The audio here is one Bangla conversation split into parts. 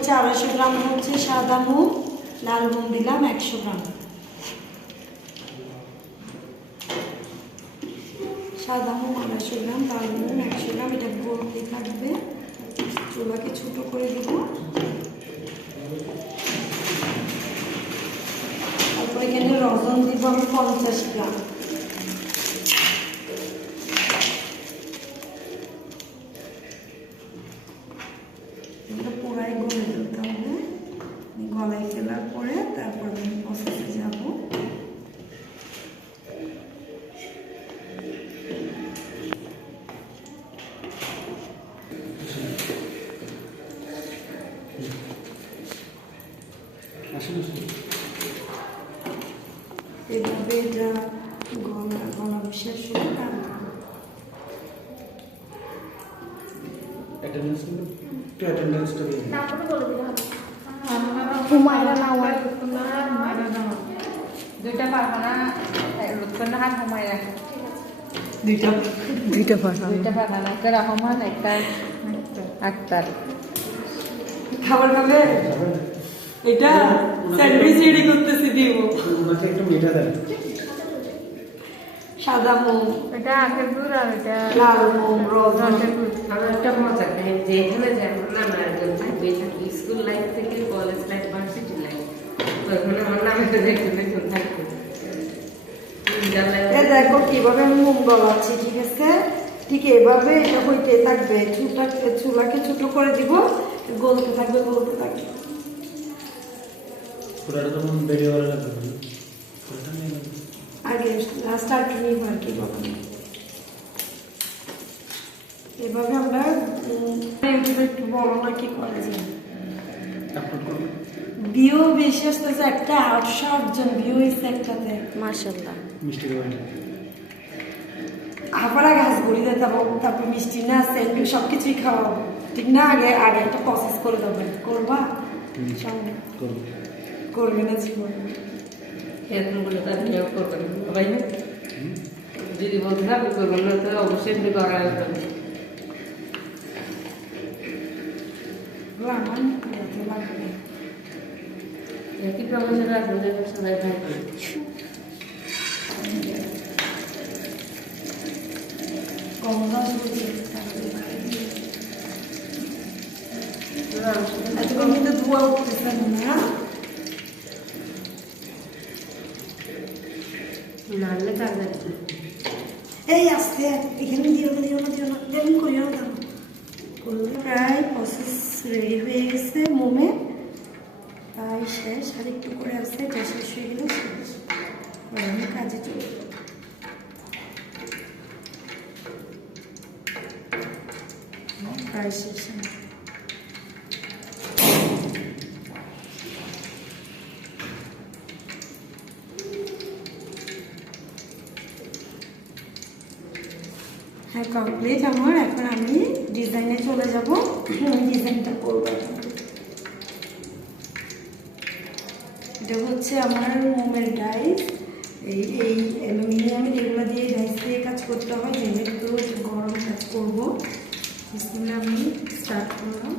হচ্ছে 250 গ্রাম হচ্ছে সাদা মুগ, লাল মুগ দিলাম 100 গ্রাম। সাদা মুগ 250 গ্রাম, লাল মুগ 100 গ্রাম, এটা গলতে থাকবে। চুলাকে ছোটো করে দিব। তারপর এখানে রজন দিব আমি 50 গ্রাম। এগুলো পুরাই গলে দিতে হবে। গলায় ফেলার পরে তারপর আমি প্রসেসে যাব। এভাবে এটা গলা বিশেষ দুইটা পারখানা হাত সময় রাখে, দুইটা পারখানা একটা রহমান একটা আক্তার। খাবার খাবে? এটা স্যান্ডউইচ রেডি করতেছি, দিব একটু মিঠা দেন। সাদা মুগ, এটা আখের দুধ, আর এটা লাল মুগ, রজন। আমার একটা মজা যেখানে যেমন আমরা একজন থাকবে থাকি, স্কুল লাইফ থেকে কলেজ লাইফ, ভার্সিটি লাইফ, তখন আমার নামে তো একজন থাকবে। দেখো কিভাবে আমি মুগ গলাচ্ছি, ঠিক আছে? ঠিক এভাবে এটা হইতে থাকবে। চুলাকে ছোট করে দিব, গলতে থাকবে। আগে লাস্ট আর কি নিব আর কি বলেন। এভাবে আমরা একটু বলো না কি করে যায়। ভিউ বেশি আসতেছে, একটা 860 জন ভিউ হয়েছে একটাতে, মাশাআল্লাহ। আবার আগে হাঁসগুড়ি দিতে হবে, তারপর মিষ্টি না স্যান্ডউইচ সবকিছুই খাওয়াবো, ঠিক না? আগে একটা প্রসেস করে দেবে। করবা? করবে না জীবন এরকম বলে তার কেউ করবেন সবাই না, যদি বলতে হবে করবেন না, তো অবশ্যই আপনি করা আসবেন। আমার লাগবে একই প্রফেশনে আসবেন, সবাই থাকবে। কিন্তু ধোয়া উঠতেছে না, নাহলে কাজ এই আসতে এখানে দিও না যেমন করিও না। প্রায় প্রসেস রেডি হয়ে গেছে, মোমে প্রায় শেষ, আর একটু করে আসছে, এটা শেষ হয়ে গেলে শেষ। আমি কাজে চলে প্রায় শেষ। হ্যাঁ, কমপ্লিট আমার। এখন আমি ডিজাইনে চলে যাব। আমি ডিজাইনটা করব। এটা হচ্ছে আমার মোমের ডাইস। এই অ্যালুমিনিয়ামের এগুলো দিয়ে ডাইস দিয়ে কাজ করতে হয়, যেহেতু গরম কাজ করবো। বিসমিল্লাহ, আমি স্টার্ট করলাম।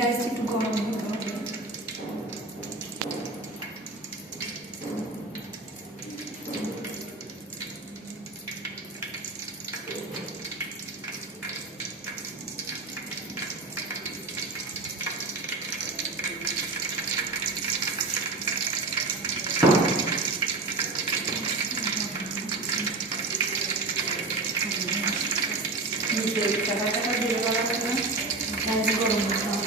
রাইসটা একটু গরম হতে হবে। টাকা দিয়ে বলা হয় না, রাইস গরম হতে হবে।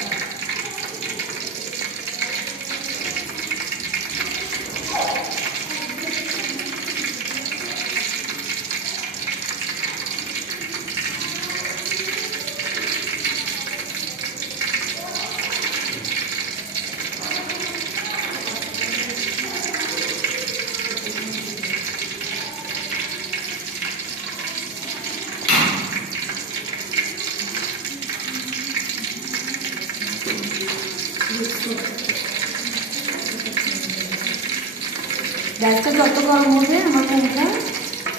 গ্যাসটা যত গরম হবে আমার মোমটা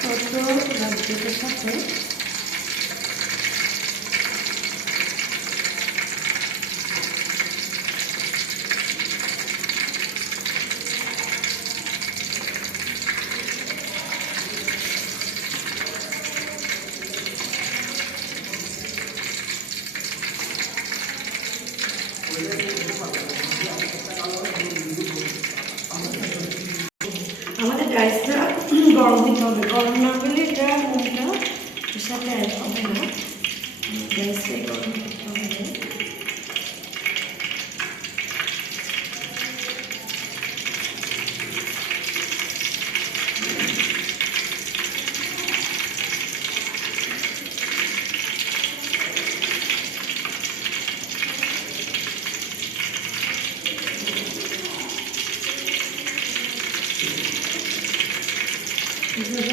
তত রাজযোগের সাথে আমাদের গ্যাসটা গরম দিতে হবে, গরম না হলে এটা মোমটা সাথে অ্যাড হবে না, গ্যাসটাই গরম করতে হবে।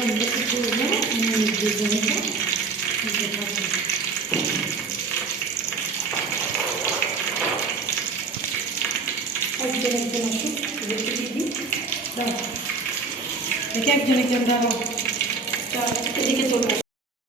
আমরা কি করবো ডিজাইনটা একজন একজন আসুক রেখে দিদি দাও দেখে একজন একজন দাঁড়াও এদিকে চলে